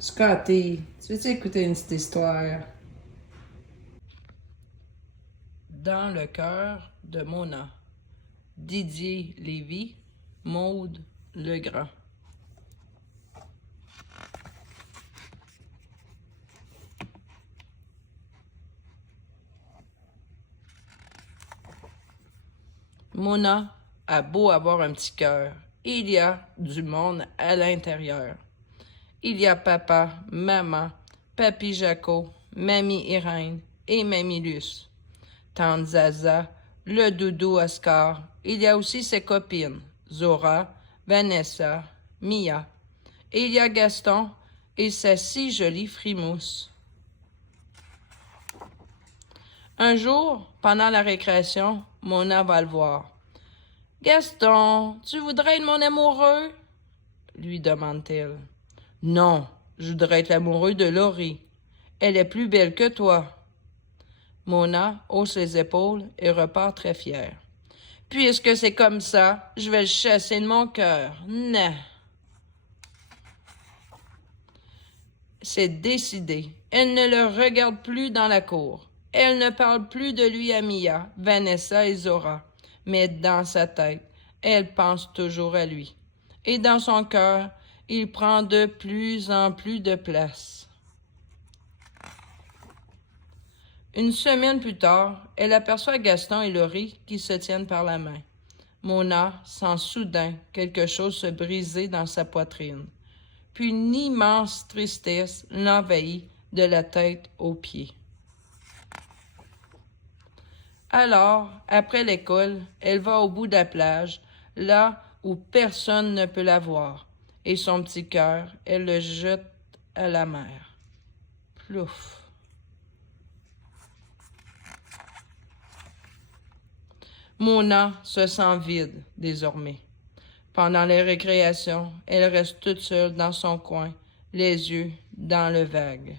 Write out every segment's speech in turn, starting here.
Scotty, tu veux-tu écouter une petite histoire? Dans le cœur de Mona, Didier Lévy, Maude Legrand. Mona a beau avoir un petit cœur, il y a du monde à l'intérieur. Il y a papa, maman, papy Jaco, mamie Irène et mamie Luce. Tante Zaza, le doudou Oscar. Il y a aussi ses copines, Zora, Vanessa, Mia. Et il y a Gaston et sa si jolie frimousse. Un jour, pendant la récréation, Mona va le voir. « Gaston, tu voudrais être mon amoureux? » lui demande-t-elle. « Non, je voudrais être l'amoureux de Laurie. Elle est plus belle que toi. » Mona hausse les épaules et repart très fière. « Puisque c'est comme ça, je vais le chasser de mon cœur. Non. » C'est décidé. Elle ne le regarde plus dans la cour. Elle ne parle plus de lui à Mia, Vanessa et Zora. Mais dans sa tête, elle pense toujours à lui. Et dans son cœur, il prend de plus en plus de place. Une semaine plus tard, elle aperçoit Gaston et Laurie qui se tiennent par la main. Mona sent soudain quelque chose se briser dans sa poitrine. Puis une immense tristesse l'envahit de la tête aux pieds. Alors, après l'école, elle va au bout de la plage, là où personne ne peut la voir, et son petit cœur, elle le jette à la mer. Plouf! Mona se sent vide désormais. Pendant les récréations, elle reste toute seule dans son coin, les yeux dans le vague.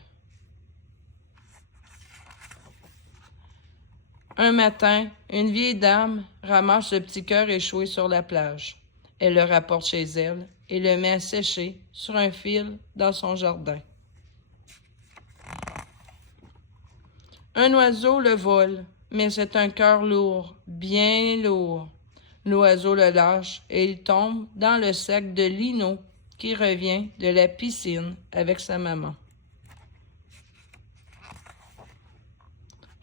Un matin, une vieille dame ramasse le petit cœur échoué sur la plage. Elle le rapporte chez elle et le met à sécher sur un fil dans son jardin. Un oiseau le vole, mais c'est un cœur lourd, bien lourd. L'oiseau le lâche et il tombe dans le sac de Lino qui revient de la piscine avec sa maman.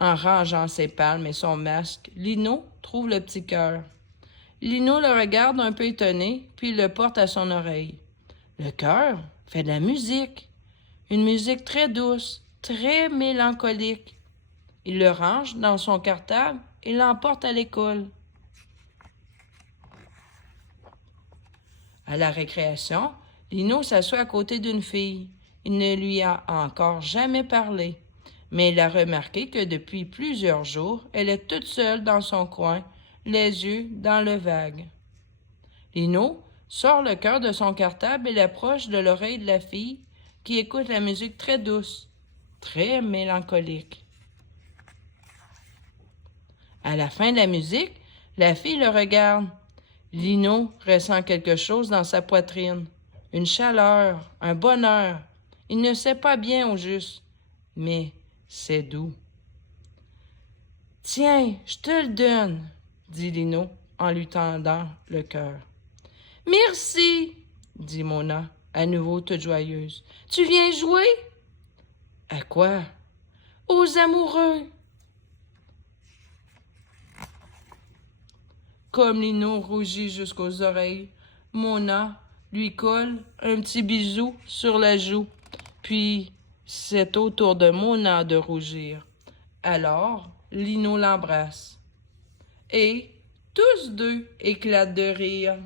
En rangeant ses palmes et son masque, Lino trouve le petit cœur. Lino le regarde un peu étonné, puis le porte à son oreille. Le cœur fait de la musique, une musique très douce, très mélancolique. Il le range dans son cartable et l'emporte à l'école. À la récréation, Lino s'assoit à côté d'une fille. Il ne lui a encore jamais parlé, mais il a remarqué que depuis plusieurs jours, elle est toute seule dans son coin, les yeux dans le vague. Lino sort le cœur de son cartable et l'approche de l'oreille de la fille qui écoute la musique très douce, très mélancolique. À la fin de la musique, la fille le regarde. Lino ressent quelque chose dans sa poitrine, une chaleur, un bonheur. Il ne sait pas bien au juste, mais c'est doux. « Tiens, je te le donne, » dit Lino en lui tendant le cœur. « Merci, » dit Mona, à nouveau toute joyeuse. « Tu viens jouer? »« À quoi? »« Aux amoureux. » Comme Lino rougit jusqu'aux oreilles, Mona lui colle un petit bisou sur la joue, puis c'est au tour de Mona de rougir. Alors, Lino l'embrasse. Et tous deux éclatent de rire.